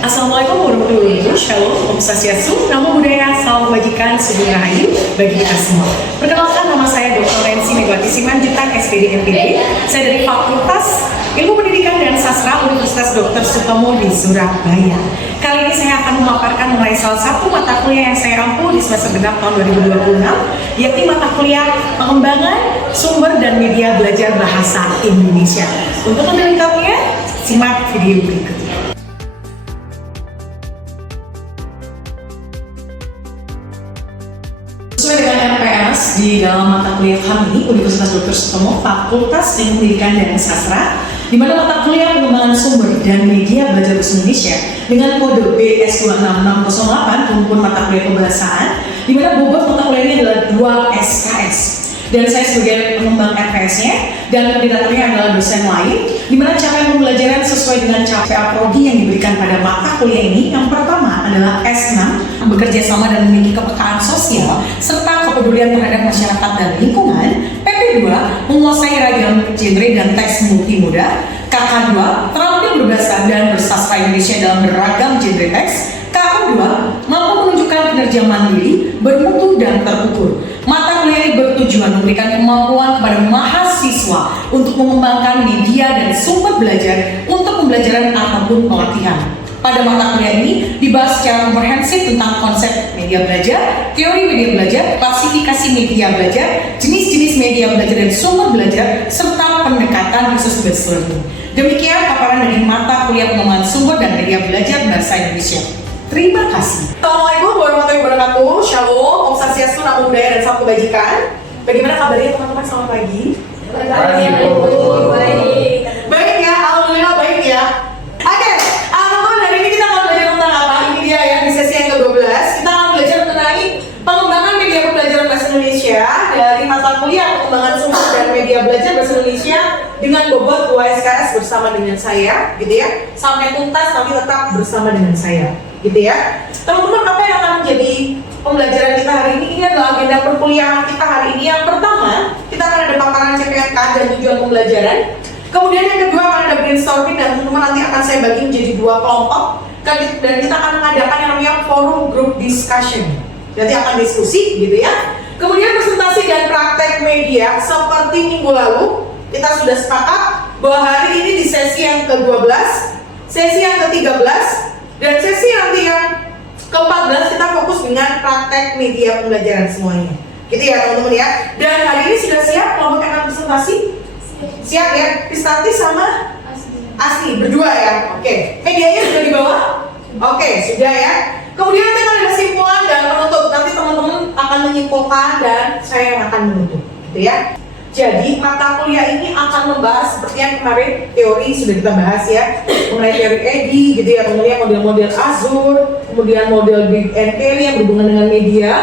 Assalamualaikum warahmatullahi wabarakatuh. Shalom, Om Swastiastu, Namo Buddhaya, Salam Kebajikan, Sugeng Rahayu bagi kita semua. Perkenalkan, nama saya Dr. Rensi Megawati Simanjuntak, SPD MPD. Saya dari Fakultas Ilmu Pendidikan dan Sastra Universitas Dr. Sutomo di Surabaya. Kali ini saya akan memaparkan mengenai salah satu mata kuliah yang saya ampu di semester genap tahun 2026, yakni mata kuliah Pengembangan Sumber dan Media Belajar Bahasa Indonesia. Untuk melengkapinya, simak video berikut. Sesuai dengan RPS di dalam mata kuliah kami, Universitas Dr. Sutomo, Fakultas Ilmu Pendidikan dan Sastra, di mana mata kuliah Pengembangan Sumber dan Media Belajar Bahasa Indonesia dengan kode BS26608 maupun mata kuliah pembahasaan, di mana bobot mata kuliah ini adalah 2 SKS. Dan saya sebagai pengembang RPS-nya dan koordinatornya adalah dosen lain, di mana cara pembelajaran sesuai dengan CPA Prodi yang diberikan pada mata kuliah ini. Yang pertama adalah S6, bekerja sama dan memiliki kepekaan sosial serta kepedulian terhadap masyarakat dan lingkungan. PP2, menguasai ragam genre dan teks multimoda. KK2, terampil berbahasa dan bersastra Indonesia dalam beragam genre teks. KU2, mampu menunjukkan kinerja mandiri, bermutu dan terukur. Mata kuliah ini bertujuan memberikan kemampuan kepada mahasiswa untuk mengembangkan media dan sumber belajar untuk pembelajaran ataupun pelatihan. Pada mata kuliah ini dibahas secara komprehensif tentang konsep media belajar, teori media belajar, klasifikasi media belajar, jenis-jenis media belajar dan sumber belajar, serta pendekatan resource based learning. Demikian paparan dari mata kuliah Pengembangan Sumber dan Media Belajar Bahasa Indonesia. Terima kasih. Assalamualaikum warahmatullahi wabarakatuh. Shalom, Om Swastiastu, Namo Buddhaya, dan Salam Kebajikan. Bagaimana kabarnya teman-teman? Selamat pagi. Baik ya, alhamdulillah baik ya. Oke, teman-teman, hari ini kita akan belajar tentang apa? Ini dia ya, di sesi yang ke-12 kita akan belajar mengenai pengembangan media pembelajaran bahasa Indonesia dari mata kuliah Pengembangan Sumber dan Media Belajar Bahasa Indonesia dengan bobot 2 SKS bersama dengan saya, gitu ya. Sampai tuntas tapi tetap bersama dengan saya, gitu ya. Teman-teman, apa yang akan menjadi pembelajaran kita hari ini? Ini adalah agenda perkuliahan kita hari ini. Yang pertama, kita akan ada paparan CPNK dan tujuan pembelajaran. Kemudian yang kedua akan ada brainstorming, dan teman-teman nanti akan saya bagi menjadi 2 kelompok. Dan kita akan mengadakan yang namanya forum group discussion. Nanti akan diskusi, gitu ya. Kemudian presentasi dan praktek media seperti minggu lalu kita sudah sepakat bahwa hari ini di sesi yang ke-12, sesi yang ke-13, dan sesi nanti yang ke-14 kita fokus dengan praktek media pembelajaran semuanya. Gitu ya teman-teman ya. Dan hari ini sudah siap kelompok yang akan presentasi? Siap ya? Kristanti sama Asli berdua ya? Oke. Medianya sudah dibawa? Oke, sudah ya. Kemudian nanti akan ada kesimpulan dan penutup. Nanti teman-teman akan menyimpulkan dan saya yang akan menutup. Gitu ya. Jadi mata kuliah ini akan membahas seperti yang kemarin teori sudah kita bahas ya, mengenai teori EDI gitu ya, kemudian model-model Azure, kemudian model Big and Kelly yang berhubungan dengan media,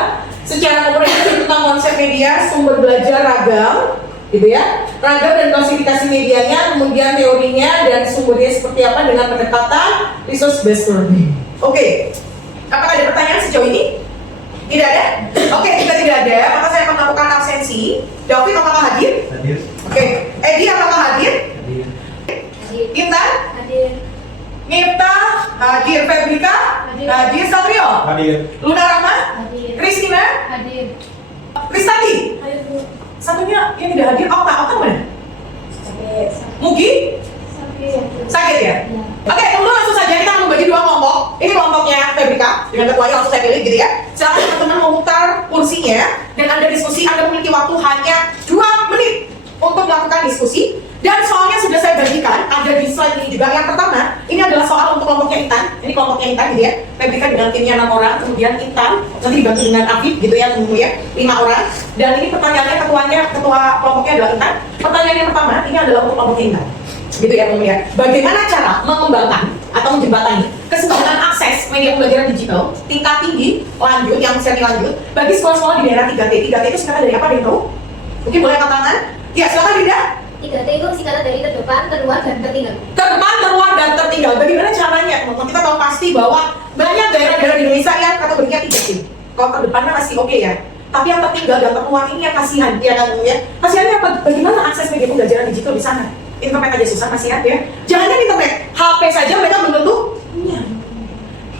secara komprehensif tentang konsep media, sumber belajar ragam, gitu ya, ragam dan klasifikasi medianya, kemudian teorinya dan sumbernya seperti apa dengan pendekatan resource based learning. Oke, apakah ada pertanyaan sejauh ini? Tidak ada? Oke, jika tidak ada, maka saya akan melakukan absensi. David, apakah hadir? Hadir. Oke, Edi, apakah hadir? Hadir. Intan? Hadir. Mifta? Hadir. Febrika? Hadir. Satrio? Hadir. Luna Rama? Hadir. Kristina? Hadir. Kristati? Hadir, Bu. Satunya yang tidak hadir, Okta mana? Sakit. Mugi? Sakit ya? Oke, teman-teman langsung saja kita akan membagi 2 kelompok. Ini kelompoknya Febrika dengan ketuanya langsung saya pilih gitu ya. Silakan teman-teman memutar kursinya dan Anda diskusi. Anda memiliki waktu hanya 2 menit untuk melakukan diskusi. Dan soalnya sudah saya bagikan, ada di slide ini juga. Yang pertama, ini adalah soal untuk kelompoknya Intan. Ini kelompoknya Intan gitu ya. Febrika dengan timnya 6 orang, kemudian Intan nanti dibantu dengan Afif gitu ya, tunggu ya, 5 orang. Dan ini pertanyaannya ketua kelompoknya adalah Intan. Pertanyaan yang pertama, ini adalah untuk kelompoknya Intan. Gitu ya teman-teman ya. Bagaimana cara mengembangkan atau menjembatani keseimbangan akses media pembelajaran digital tingkat tinggi lanjut yang seri lanjut bagi sekolah-sekolah di daerah 3T. 3T itu singkatan dari apa, Ada yang tahu? Mungkin boleh angkat tangan. Ya, silakan Dinda. 3T itu singkatan dari terdepan, terluar, dan tertinggal. Terdepan, terluar, dan tertinggal. Bagaimana caranya? Teman-teman, kita tahu pasti bahwa banyak daerah-daerah di Indonesia yang kategorinya 3T. Kalau terdepannya masih oke ya. Tapi yang tertinggal dan terluar ini yang kasihan, ya kan ya. Kasihannya apa? Bagaimana akses media pembelajaran digital di sana? Internet aja susah, kasihan ya. Jangan kan internet, HP saja mereka belum tentu punya.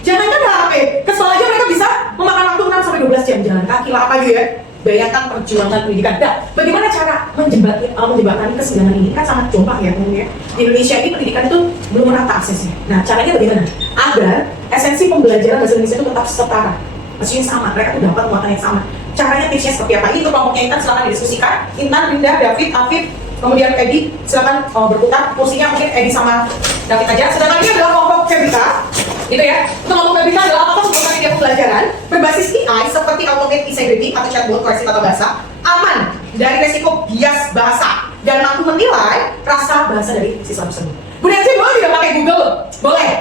Jangankan HP, ke sekolah aja mereka bisa memakan waktu 6 sampai 12 jam jalan kaki lah apa gitu ya. Bayangkan perjuangan pendidikan. Nah, bagaimana cara menjembatani kesenjangan ini? Kan sangat jomplang ya umumnya. Di Indonesia ini pendidikan itu belum merata aksesnya. Nah, caranya bagaimana? Agar esensi pembelajaran bahasa Indonesia itu tetap setara. Maksudnya sama, mereka tuh dapat muatan yang sama. Caranya tipsnya seperti apa? Ini untuk kelompoknya Intan, silakan didiskusikan. Intan, Rinda, David, Afif, kemudian Edi, silakan berputar. Kursinya mungkin Edi sama David aja. Sedangkan ini adalah kelompok Febrika, gitu ya. Untuk kelompok Febrika adalah apakah merupakan media pembelajaran berbasis AI seperti automated essay grading atau chatbot koreksi tata bahasa, aman dari resiko bias bahasa dan mampu menilai rasa bahasa dari siswa tersebut. Bu Nancy, boleh tidak pakai Google? Boleh.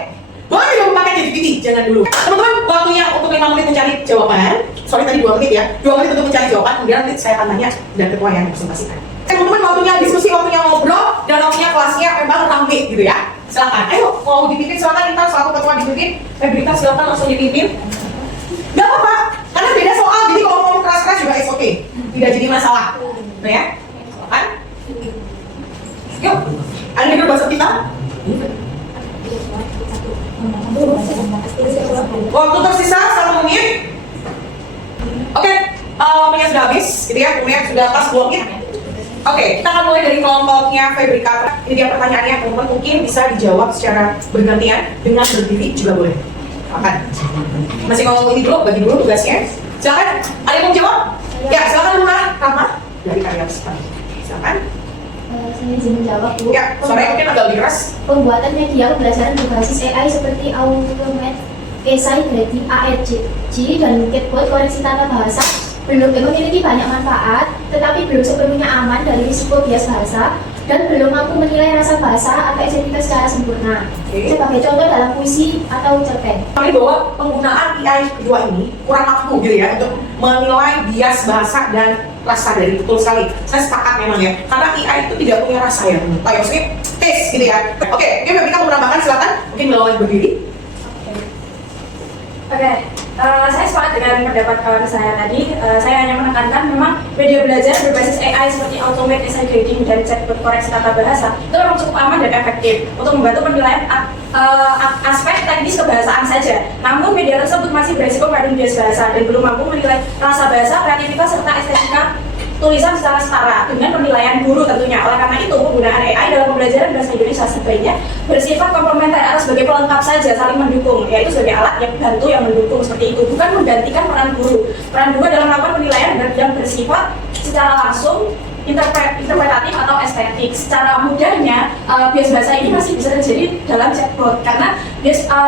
Boleh tidak memakai ChatGPT? Jangan dulu. Teman-teman, waktunya untuk 5 menit mencari jawaban. Sorry tadi 2 menit ya. 2 menit untuk mencari jawaban, kemudian nanti saya akan tanya dan ketua yang presentasikan. Teman-teman, waktunya diskusi, waktunya ngobrol, dan waktunya kelasnya memang ramai gitu ya. Silakan. Ayo, mau dipimpin silakan. Intan selaku ketua dipimpin. Berita silakan langsung dipimpin. Gak apa-apa, karena beda soal. Jadi kalau ngomong keras-keras juga is oke. Tidak jadi masalah. Nah ya, silakan. Yuk, ada yang berbahasa kita? Waktu tersisa 1 menit. Oke, waktunya sudah habis, gitu ya. Kemudian sudah pas 2 menit. Oke, kita akan mulai dari kelompoknya Febrika. Ini dia pertanyaannya, teman-teman mungkin bisa dijawab secara bergantian dengan berdiri juga boleh. Akan. Masih ngomong ini dulu, bagi dulu tugasnya. Silakan, ada yang mau jawab? Ya, silakan Luna, Rahmat dari Karya Pusat. Silakan. Saya izin menjawab, Bu. Ya, suaranya mungkin agak lebih keras. Pembuatan media pembelajaran berbasis AI seperti automated essay grading (AEG) dan chatbot koreksi tata bahasa belum memiliki banyak manfaat, tetapi belum sepenuhnya aman dari risiko bias bahasa dan belum mampu menilai rasa bahasa atau estetika secara sempurna. Sebagai contoh dalam puisi atau cerpen. Kami bahwa penggunaan AI kedua ini kurang mampu gitu ya untuk menilai bias bahasa dan rasa dari betul sekali. Saya sepakat memang ya, karena AI itu tidak punya rasa ya. Kayak maksudnya taste gitu ya. Oke, mungkin kita mau menambahkan silakan. Mungkin melawan berdiri. Oke, saya sepakat dengan pendapat kawan saya tadi. Saya hanya menekankan memang media belajar berbasis AI seperti automated essay grading dan chatbot koreksi tata bahasa itu memang cukup aman dan efektif untuk membantu penilaian aspek teknis kebahasaan saja. Namun media tersebut masih berisiko mengandung bias bahasa dan belum mampu menilai rasa bahasa, kreativitas serta estetika tulisan secara setara dengan penilaian guru tentunya. Oleh karena itu, penggunaan AI dalam pembelajaran bahasa Indonesia sebaiknya bersifat komplementer atau sebagai pelengkap saja, saling mendukung, yaitu sebagai alat yang bantu yang mendukung seperti itu, bukan menggantikan peran guru. Peran guru dalam melakukan penilaian yang bersifat secara langsung interpretatif atau estetik. Secara mudahnya, bias bahasa ini masih bisa terjadi dalam chatbot karena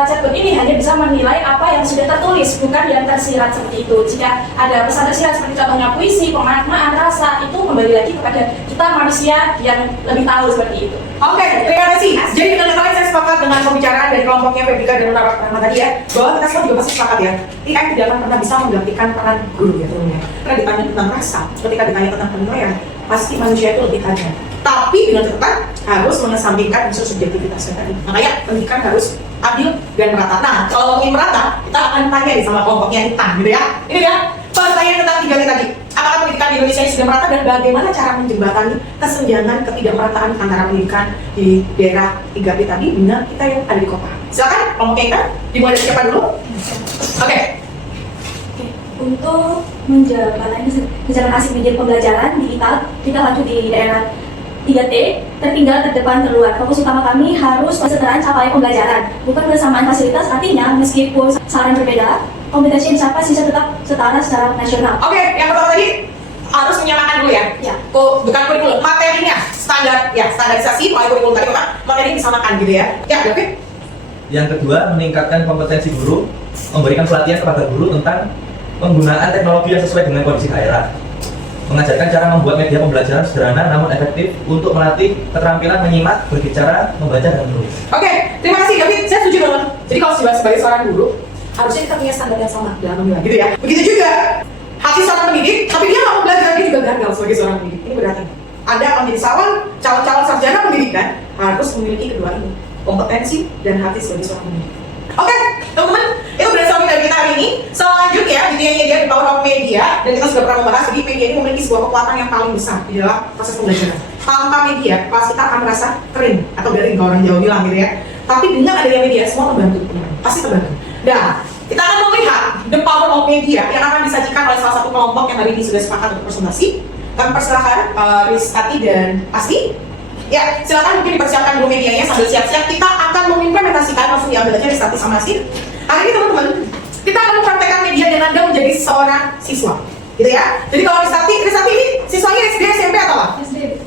chatbot ini hanya bisa menilai apa yang sudah tertulis, bukan yang tersirat seperti itu. Jika ada pesan tersirat seperti contohnya puisi, pemaknaan, rasa, itu kembali lagi kepada kita manusia yang lebih tahu seperti itu. Oke, terima kasih. Jadi dengan kata lain saya sepakat dengan pembicaraan dari kelompoknya Febrika dan Rahmat tadi ya, bahwa kita semua juga pasti sepakat ya, AI tidak akan pernah bisa menggantikan peran guru ya teman-teman. Karena ditanya tentang rasa, ketika ditanya tentang penilaian, pasti manusia itu lebih tajam. Tapi dengan catatan harus mengesampingkan unsur subjektivitasnya tadi. Makanya pendidikan harus adil dan merata. Nah, kalau ingin merata, kita akan tanya nih sama kelompoknya Intan, gitu ya. Ini dia pertanyaan tentang 3 tadi. Apakah pendidikan di Indonesia ini sudah merata dan bagaimana cara menjembatani kesenjangan ketidakmerataan antara pendidikan di daerah 3P tadi dengan kita yang ada di kota? Silakan, kelompoknya Intan. Dimulai dari siapa dulu? Oke. Untuk menjawab kesenjangan asik media pembelajaran digital, kita lanjut di daerah 3T, tertinggal, terdepan, terluar. Fokus utama kami harus kesetaraan capaian pembelajaran, bukan bersamaan fasilitas. Artinya, meskipun saran berbeda, kompetensi yang dicapai sisa tetap setara secara nasional. Oke, yang pertama tadi harus menyamakan dulu ya. Ya. Bukan kurikulum, materinya standar ya, standarisasi mulai kurikulum tadi materi disamakan gitu ya. Ya, oke. Yang kedua, meningkatkan kompetensi guru, memberikan pelatihan kepada guru tentang penggunaan teknologi yang sesuai dengan kondisi daerah, mengajarkan cara membuat media pembelajaran sederhana namun efektif untuk melatih keterampilan menyimak, berbicara, membaca, dan menulis. Oke, terima kasih David. Saya setuju banget. Jadi kalau sebagai seorang guru, harusnya kita punya standar yang sama dalam menilai, gitu ya. Begitu juga hasil seorang pendidik, tapi dia nggak mau belajar, dia juga gagal sebagai seorang pendidik. Ini berarti Anda akan menjadi calon sarjana pendidikan harus memiliki kedua ini, kompetensi dan hati sebagai seorang pendidik. Oke, teman-teman, itu brainstorming dari kita hari ini. Selanjutnya, videonya dia di Power of Media, dan kita sudah pernah membahas, jadi media ini memiliki sebuah kekuatan yang paling besar di dalam proses pembelajaran. Tanpa media, kelas kita akan merasa kering atau garing kalau orang Jawa bilang gitu ya. Tapi dengan adanya media, semua terbantu, pasti terbantu. Nah, kita akan melihat the power of media yang akan disajikan oleh salah satu kelompok yang hari ini sudah sepakat untuk presentasi. Kami persilahkan Rizky dan Asti. Ya, silakan mungkin dipersiapkan dulu medianya sambil siap-siap. Kita akan mengimplementasikan, langsung diambil aja Rizky sama Asti. Hari ini teman-teman, kita akan mempraktekkan media dan Anda menjadi seorang siswa. Gitu ya. Jadi kalau Rizky ini siswanya SD, SMP atau apa?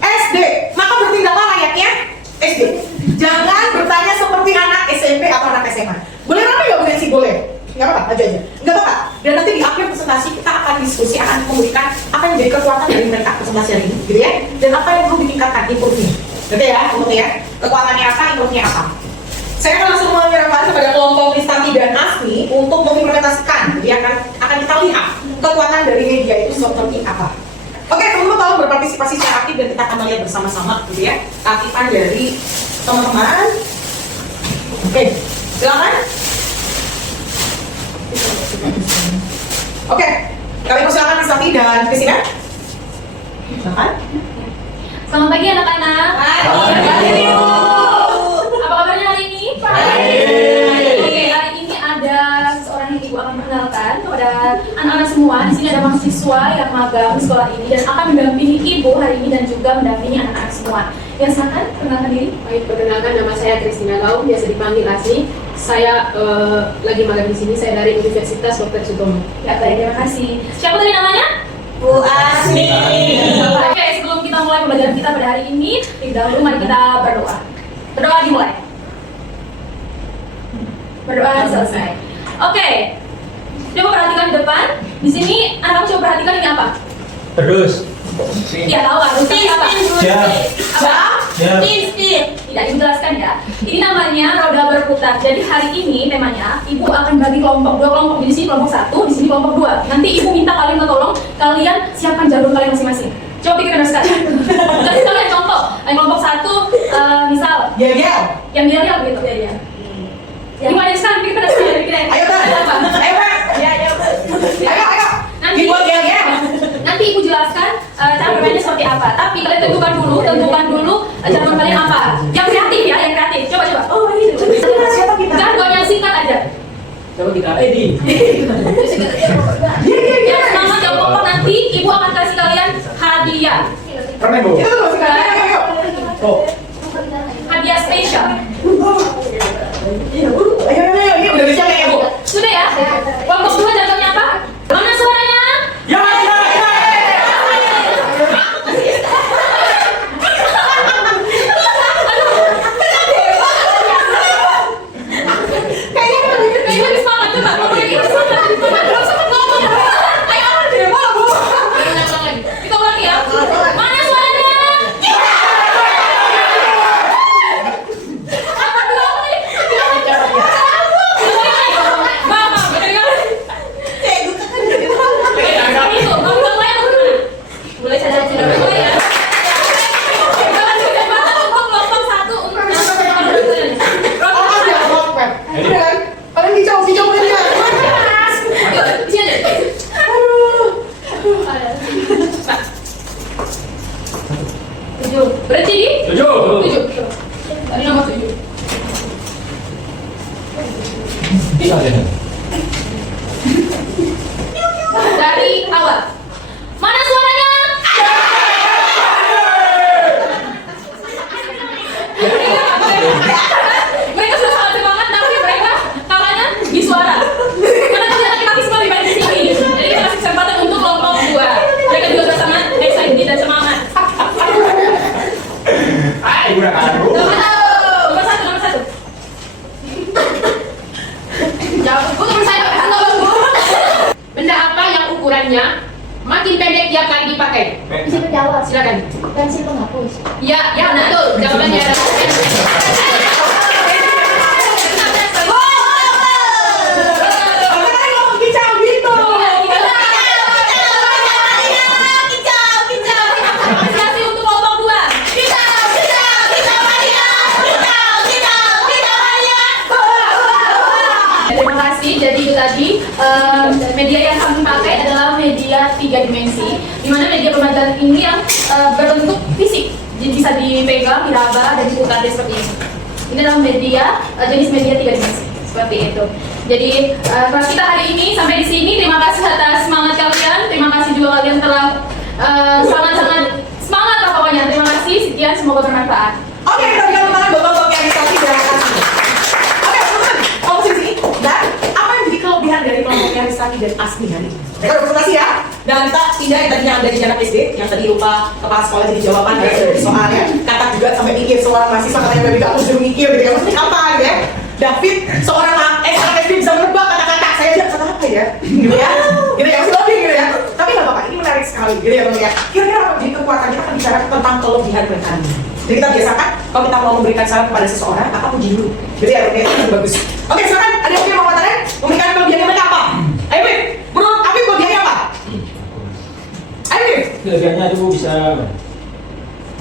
SD. Maka bertindaklah layaknya SD. Jangan bertanya seperti anak SMP atau anak SMA. Boleh ramai nggak Bu Nancy? Boleh. Nggak apa-apa, aja. Nggak apa-apa. Dan nanti di akhir presentasi kita akan diskusi, akan memberikan apa yang menjadi kekuatan dari mereka presentasi hari ini, gitu ya. Dan apa yang perlu ditingkatkan, improve-nya. Gitu ya, ya. Kekuatannya apa, improve-nya apa. Saya akan langsung menyerahkan kepada kelompok Rizky dan Asmi untuk mengimplementasikan. Jadi akan kita lihat kekuatan dari media itu seperti apa. Oke, teman-teman tolong berpartisipasi secara aktif dan kita akan melihat bersama-sama, gitu ya, aktifan dari teman-teman. Oke, silakan. Oke, kami persilakan Rizky dan Christina. Silakan. Selamat pagi anak-anak. Pagi. Apa kabarnya hari ini? Baik. Oke, hari ini ada seorang yang ibu akan perkenalkan kepada anak-anak semua. Di sini ada mahasiswa yang magang di sekolah ini dan akan mendampingi ibu hari ini dan juga mendampingi anak-anak semua. Ya, silakan perkenalkan diri. Baik, perkenalkan nama saya Christina Lau, biasa dipanggil Asmi. Saya lagi magang di sini. Saya dari Universitas Dr. Sutomo. Ya, baik, terima kasih. Siapa tadi namanya? Bu Asmi. Oke, sebelum kita mulai pembelajaran kita pada hari ini, lebih dahulu mari kita berdoa. Berdoa dimulai. Berdoa selesai. Oke. Coba perhatikan di depan. Di sini anak-anak coba perhatikan ini apa? Terus. Iya, tahu kan? Ini apa? Jam. Apa? Tidak dijelaskan ya. Ini namanya roda berputar. Jadi hari ini temanya ibu akan bagi kelompok, dua kelompok. Di sini kelompok 1, di sini kelompok 2. Nanti ibu minta kalian tolong kalian siapkan jargon kalian masing-masing. Coba pikirkan sekali. Kasih kalian contoh. Kelompok 1 misal Gel-gel. yang dia begitu ya. Gimana sekarang pikirkan sekali. Ayo, Kak. Ayo, Kak. Ayo. Dibuat gel-gel. Nanti ibu jelaskan cara bermainnya seperti apa. Tapi kalian tentukan dulu jargon kalian apa. Yang kreatif ya, yang kreatif. Coba. Oh, ini. Siapa kita? Jargon yang singkat aja. Coba kita Edi. Yang nama yang pokok nanti ibu akan kasih kalian hadiah. Permen, Bu. Kita tuh sekarang. Ayo. Oh. Hadiah spesial. Ayo. Ini udah bisa ya, Bu? Sudah ya? Kelompok 2 jargonnya apa? Mana suaranya? Ya. Kayaknya lebih semangat coba. Kayaknya semangat. Belum sempat ngomong. Ayo, demo lah, Bu. Kita ulangi ya. Mana suaranya? Apa dulu apa tadi? Mama, bener kan? Itu, kamu mulai atau gimana? Mulai saja, sudah mulai ya. Jangan sudah banget untuk kelompok 1 untuk Kalian kicau boleh nggak? di sini aja. Tujuh. Berhenti di? 7. Tadi nomor 7. Iya, ada. Dari awal. Mana suaranya? Mereka sudah sangat semangat, tapi mereka kalahnya di suara. Karena kita laki-laki semua lebih banyak di sini. Jadi kita kasih kesempatan untuk kelompok 2. Mereka juga sudah sangat excited dan semangat. Ibu nak aku. Nomor 1. Jawab, Bu, nomor 1. Benda apa yang ukurannya makin pendek dia akan dipakai? Bisa menjawab. Silakan. Pensil penghapus. Ya, betul. Jawabannya adalah Apresiasi untuk kelompok 2. Terima kasih. Jadi itu tadi media yang kami pakai adalah media 3 dimensi, di mana media pembelajaran ini yang berbentuk fisik, jadi bisa dipegang, diraba, dan diputar seperti ini. Ini adalah media jenis media 3 dimensi. seperti itu. Jadi kelas kita hari ini sampai di sini. Terima kasih atas semangat kalian. Terima kasih juga kalian telah sangat-sangat semangat lah pokoknya. Terima kasih. Sekian, semoga bermanfaat. Oke, kita berikan tepuk tangan buat kelompok yang tadi dan oke, teman-teman, kamu sini. Dan apa yang jadi kelebihan dari kelompok yang tadi dan asli hari ini? Kita udah presentasi ya. Dan kita pindah yang tadinya dari anak SD, yang tadi lupa kepala sekolah jadi jawaban ya dari soalnya. Kakak juga sampai mikir seorang mahasiswa katanya baby kamu suruh mikir gitu ya. Maksudnya apa gitu ya? David, seorang anak SD bisa menebak kata-kata saya aja kata apa ya? Gitu ya. Gitu ya, masih lebih gitu ya. Tapi nggak apa-apa, ini menarik sekali gitu ya teman-teman ya. Kira-kira apa jadi kekuatan kita akan bicara tentang kelebihan mereka. Jadi kita biasakan kalau kita mau memberikan saran kepada seseorang, maka puji dulu. Jadi ya, itu bagus. Oke, silakan. Ada yang mau katanya memberikan kelebihannya mereka apa? Ayo, Bim. Menurut Abi kelebihannya apa? Ayo, Bim. Kelebihannya itu bisa,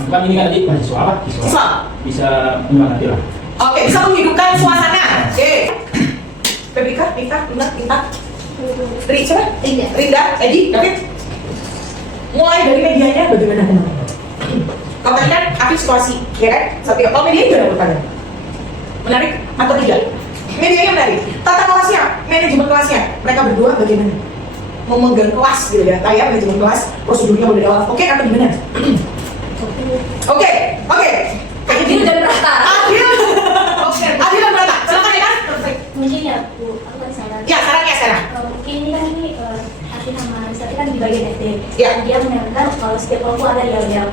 kan ini kan tadi mahasiswa apa? Siswa. Bisa menyemangati lah. Oke, bisa menghidupkan suasana. Oke. Pebika, Ika, Luna, Inta. Ri, siapa? Rinda, Edi, David. Mulai dari medianya bagaimana teman-teman? Kalau tadi kan aktif situasi, ya kan? Satu. Kalau media gimana menurut kalian? Menarik atau tidak? Medianya menarik. Tata kelasnya, manajemen kelasnya, mereka berdua bagaimana? Memegang kelas gitu ya, kayak manajemen kelas, prosedurnya mulai dari awal. Oke, atau gimana? Oke. Adil dan merata. Adil. Oke, adil dan merata. Silakan ya kan? Mungkin ya Bu, aku kan saran. Ya, sarannya sekarang. Mungkin ini kan Arti sama Rizati kan di bagian SD. Ya. Dia menyarankan kalau setiap kelompok ada yel-yel.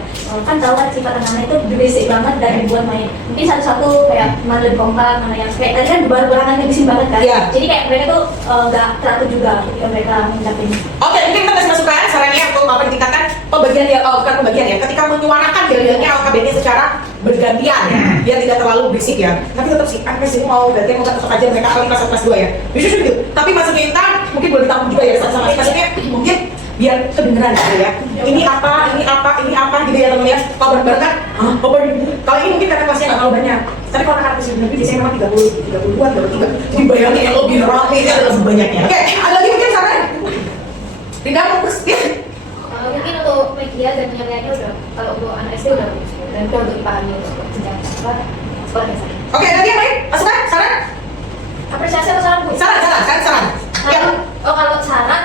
Kan tahu kan sifat anak-anak itu basic banget dan dibuat main. Mungkin satu-satu kayak mana lebih kompak, mana yang kayak tadi kan baru-barangannya bising banget kan. Ya. Jadi kayak mereka tuh nggak teratur juga ketika mereka mencapai. Oke, mungkin kita kasih masukan sarannya untuk apa ditingkatkan pembagian ya, bukan pembagian ya. Ketika menyuarakan yel-yelnya LKB-nya secara bergantian, dia tidak terlalu berisik ya. Tapi tetap sih, anak sih mau gantian mau tetap aja mereka kali kelas 1 kelas 2 ya. Bisa gitu. Tapi masuknya Intan mungkin boleh ditampung juga ya sama maksudnya mungkin biar kedengeran gitu ya. Ini apa gitu ya teman-teman ya. Kalau bareng-bareng kan, kalau ini mungkin karena kelasnya nggak terlalu banyak. Tapi kalau anak-anak kecil negeri biasanya memang 32, 33. Jadi bayangin yang lebih ramai itu adalah lebih banyaknya. Oke, ada lagi mungkin saran? Tidak fokus ya. Mungkin untuk media dan penyampaiannya udah, kalau untuk anak SD udah bagus dan itu untuk dipahami untuk jenjang sekolah biasa. Oke, ada lagi yang lain? Masukan? Saran? Apresiasi atau saran Bu? Saran. Ya. Kalau saran,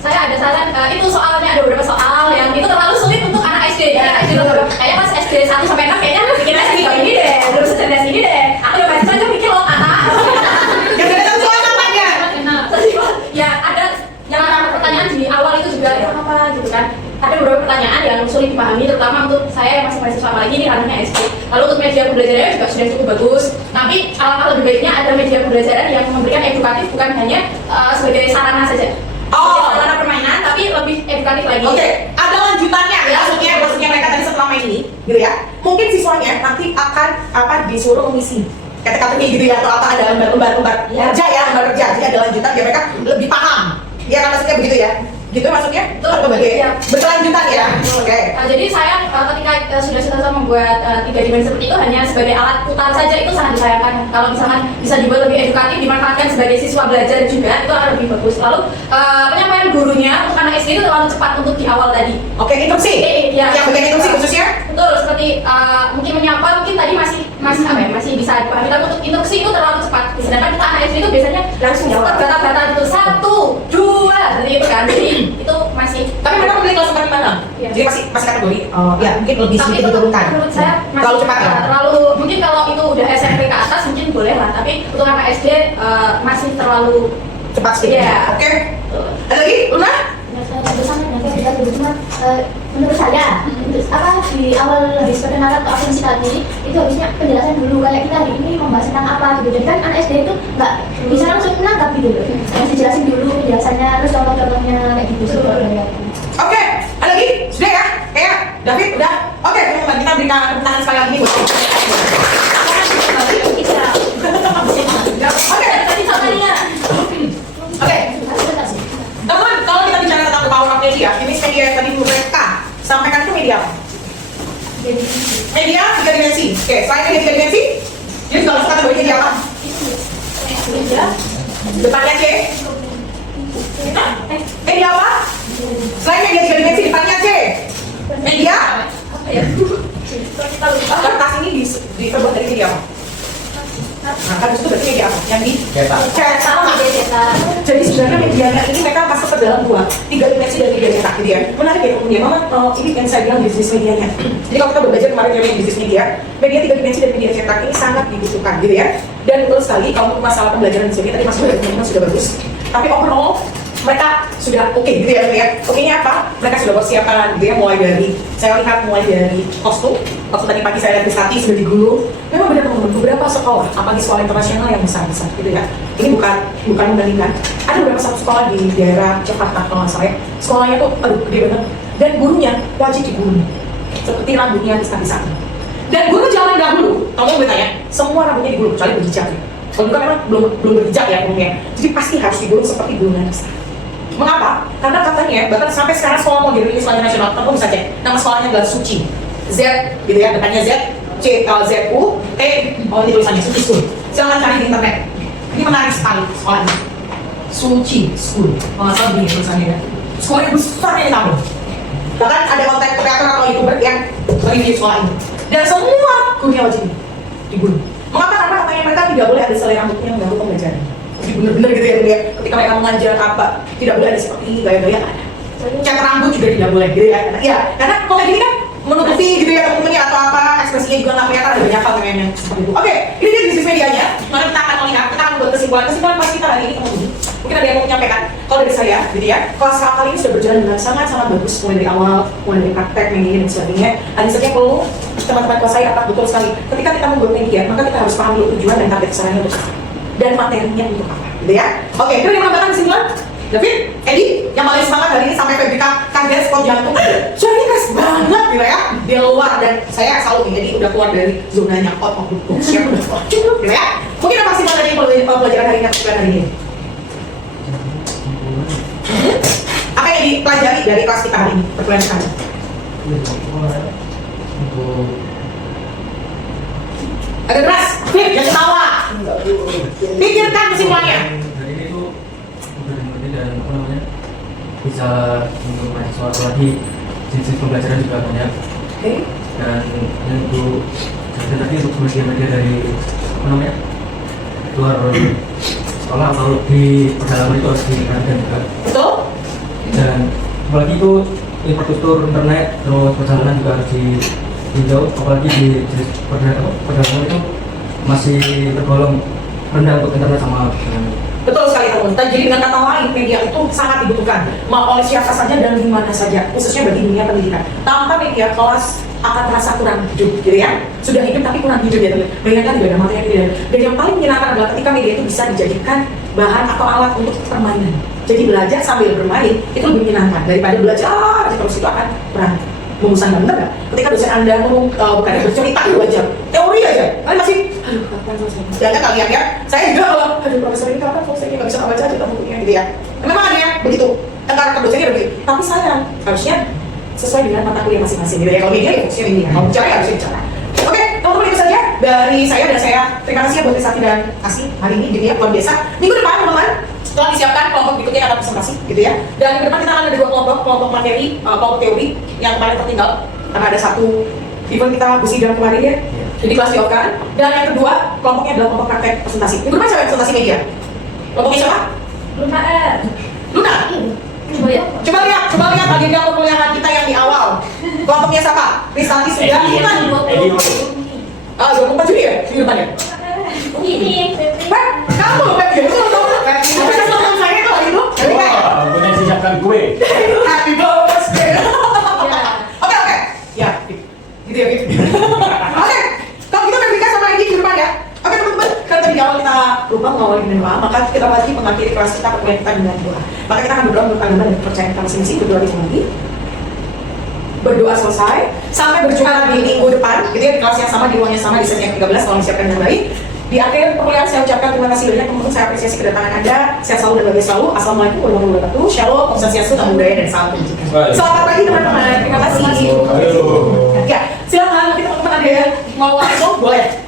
saya ada saran. Itu soalnya ada beberapa soal yang itu terlalu sulit untuk anak SD ya. Kayaknya pas SD 1 sampai 6 kayaknya bikin SD ini deh, belum secerdas ini deh. Aku udah baca aja mikir loh anak. Yang ada satu soal apanya? Ya ada yang ada pertanyaan di awal itu juga itu apa gitu kan. Ada beberapa pertanyaan yang sulit dipahami, terutama untuk saya yang masih mahasiswa, apalagi ini ranahnya SD. Lalu untuk media pembelajarannya juga sudah cukup bagus. Tapi alangkah lebih baiknya ada media pembelajaran yang memberikan edukatif, bukan hanya sebagai sarana saja. Sarana permainan, tapi lebih edukatif lagi. Oke, ada lanjutannya ya. Maksudnya mereka tadi setelah main ini, gitu ya. Mungkin siswanya nanti akan disuruh mengisi kata-katanya gitu ya, atau apa ada lembar-lembar kerja ya, lembar kerja. Jadi ada lanjutan biar mereka lebih paham. Ya kan maksudnya begitu ya. Gitu maksudnya? Betul. Atau bagaimana? Berkelanjutan ya. Oke. Jadi saya ketika sudah selesai membuat 3 dimensi seperti itu hanya sebagai alat putar saja, itu sangat disayangkan. Kalau misalkan bisa dibuat lebih edukatif, dimanfaatkan sebagai siswa belajar juga, itu akan lebih bagus. Lalu penyampaian gurunya untuk anak SD itu terlalu cepat untuk di awal tadi. Oke, instruksi. Ya. Yang bagian instruksi khususnya? Betul, seperti mungkin menyapa mungkin tadi masih bisa dipahami, tapi untuk instruksi itu terlalu cepat. Sedangkan kita anak SD itu biasanya langsung jawab kata-kata itu 1, 2 seperti itu kan. Jadi itu masih. Tapi mereka memilih kelas 4 mana? Iya. Jadi masih kategori. Ya, mungkin lebih Tapi sedikit itu diturunkan. menurut saya masih Terlalu cepat ya? terlalu, mungkin kalau itu udah SMP ke atas mungkin boleh lah, tapi untuk anak SD masih terlalu Cepat sedikit. Iya. Oke. Ada lagi? Luna? Menurut saya, di awal habis perkenalan atau absensi tadi itu harusnya penjelasan dulu kayak kita hari ini membahas tentang apa gitu. Jadi kan anak SD itu nggak bisa langsung menangkap gitu loh. Harus dijelasin dulu penjelasannya, terus contoh-contohnya kayak gitu sih. Oke, ada lagi? Sudah ya? Kayak David udah? Oke, teman-teman kita berikan tepuk tangan sekali lagi buat Oke, tadi soalnya. Oke. Teman, kalau kita bicara tentang the power of media, ini media yang tadi mereka sampaikan itu media apa? Media 3 dimensi. Oke, selain media 3 dimensi, jadi juga harus kategori media apa? Depannya C. Media apa? Selain media 3 dimensi, depannya C. Media? Apa ya? Kertas ini diperbuat dari media apa? Nah, kan itu berarti media apa? Yang di Cetak. cetak. Jadi sebenarnya medianya ini mereka masuk ke dalam tiga dimensi dari media cetak gitu ya. Menarik ya kemudian, Mama, ini yang saya bilang bisnis medianya. Jadi kalau kita belajar kemarin dari bisnis media tiga dimensi dari media cetak ini sangat dibutuhkan gitu ya. Dan betul sekali kalau untuk masalah pembelajaran di sini tadi Mas teman-teman sudah bagus. Tapi overall mereka sudah oke gitu ya, Oke-nya apa? Mereka sudah persiapan gitu ya, mulai dari kostum tadi pagi saya lihat Trisati sudah digulung. Memang benar teman-teman, beberapa sekolah, apalagi sekolah internasional yang besar-besar gitu ya. Ini bukan membandingkan. Ada beberapa satu sekolah di daerah Jakarta kalau nggak salah ya. Sekolahnya tuh gede banget dan gurunya wajib digulung seperti rambutnya Trisati. Dan guru zaman dahulu, kalau gue tanya, semua rambutnya digulung kecuali berhijab ya. Kalau bukan memang belum berhijab ya umumnya. Jadi pasti harus digulung seperti gulungan Trisati. Mengapa? Karena katanya, bahkan sampai sekarang sekolah modern ini sekolah nasional, kamu bisa cek, nama sekolahnya adalah Suci, Z, gitu ya, depannya Z, C, Z, U, T, ini tulisannya Suci School. Silahkan cari di internet. Ini menarik sekali sekolahnya. Suci School, kalau nggak salah begini tulisannya ya. Sekolahnya besar ini kamu. Bahkan ada konten kreator atau youtuber yang review sekolah ini. Dan semua gurunya wajib digulung. Mengapa? Karena katanya mereka tidak boleh ada selai rambutnya yang mengganggu pembelajaran. Bener-bener gitu ya, ya. Ketika mereka mengajar apa, tidak boleh ada seperti ini, gaya-gaya ada. Cat rambut juga tidak boleh gitu ya. Iya, karena kalau kayak gini kan menutupi gitu ya temen-temennya atau apa, ekspresinya juga nggak kelihatan, ada banyak hal yang seperti itu. Oke, ini dia bisnis medianya. Mari kita akan melihat, kita akan buat kesimpulan pas kita hari ini ketemu. Mungkin ada yang mau menyampaikan. Kalau dari saya, gitu ya, kelas kali ini sudah berjalan dengan sangat-sangat bagus, mulai dari awal, mulai dari praktek, media dan sebagainya. Hanya saja perlu teman-teman kelas saya apa betul sekali. Ketika kita membuat media, maka kita harus paham dulu tujuan dan target kesannya untuk apa dan materinya untuk apa, gitu ya. Oke, itu yang menambahkan kesimpulan. David, Edi, yang paling semangat hari ini sampai Febrika kaget spot jantung. Jadi keras banget gitu ya, di luar dan saya selalu nih, jadi udah keluar dari zonanya out of the box, siap udah cukup gitu ya. Mungkin apa sih dari pelajaran hari ini atau hari ini? Apa yang dipelajari dari kelas kita hari ini? Perkuliahan kami. Agak keras, Fit, jangan ketawa. Pikirkan kesimpulannya. Dari ini tuh udah mengerti dan apa namanya bisa untuk mahasiswa apalagi jenis pembelajaran juga banyak. Oke. Dan untuk tadi untuk media dari apa namanya luar sekolah atau di pedalaman itu harus diperhatikan juga. Betul. Dan apalagi itu infrastruktur internet terus perjalanan juga harus ditinjau, apalagi di jenis pedalaman itu masih tergolong rendah untuk internet sama Betul sekali teman-teman. Jadi dengan kata lain, media itu sangat dibutuhkan. Mau oleh siapa saja dan di mana saja, khususnya bagi dunia pendidikan. Tanpa media, kelas akan terasa kurang hidup, gitu ya. Sudah hidup tapi kurang hidup ya teman. Bayangkan juga ada materi tidak. Dan yang paling menyenangkan adalah ketika media itu bisa dijadikan bahan atau alat untuk permainan. Jadi belajar sambil bermain itu lebih menyenangkan daripada belajar terus itu akan kurang membosankan, bener nggak? Ketika dosen Anda ngomong bukan bercerita 2 jam, teori aja, kalian masih kapan selesai? Jangan kalian ya, saya juga aduh profesor ini kapan selesai, nggak bisa baca aja bukunya gitu ya. Memang ada ya begitu, karakter dosennya begitu. Tapi sayang, harusnya sesuai dengan mata kuliah masing-masing gitu ya. Kalau media ya fokusnya media, kalau bicara ya harusnya bicara. Oke, teman-teman itu saja dari saya dan saya. Terima kasih ya buat Trisati dan Kasih hari ini gitu ya, luar biasa. Minggu depan teman-teman setelah disiapkan kelompok berikutnya akan presentasi gitu ya. Dan ke depan kita akan ada 2 kelompok materi, kelompok teori yang kemarin tertinggal karena ada 1 event kita sidang kemarin ya. Jadi kelas di Okan. Dan yang kedua kelompoknya adalah kelompok praktek presentasi. Minggu depan siapa yang presentasi media? Kelompoknya siapa? Luna Luna. Coba lihat agenda perkuliahan kita yang di awal. Kelompoknya siapa? Trisati sudah bukan. 24 Juni ya? Minggu depan ya? ini Kamu Pep, saya tuh hari itu. Benar siapkan kue. Happy birthday. Oke. Ya, gitu ya. Oke, kalau gitu Pep sama Egi di depan ya. Oke teman-teman, karena tadi di awal kita lupa mengawali dengan doa, maka kita wajib mengakhiri kelas kita perkuliahan kita dengan doa. Maka kita akan berdoa untuk agama dan kepercayaan kita masing-masing, berdoa di lagi. Berdoa selesai, sampai berjumpa lagi minggu depan, gitu ya, di kelas yang sama, di ruang yang sama, di sesi yang 13, kalau disiapkan dengan baik. Di akhir perkuliahan saya ucapkan terima kasih banyak teman-teman, saya apresiasi kedatangan Anda. Sehat selalu dan bahagia selalu. Assalamualaikum warahmatullahi wabarakatuh. Shalom, Om Swastiastu, Namo Buddhaya dan salam kebajikan. Selamat pagi teman-teman, terima kasih. Ya, silakan mungkin teman-teman ada yang mau langsung boleh.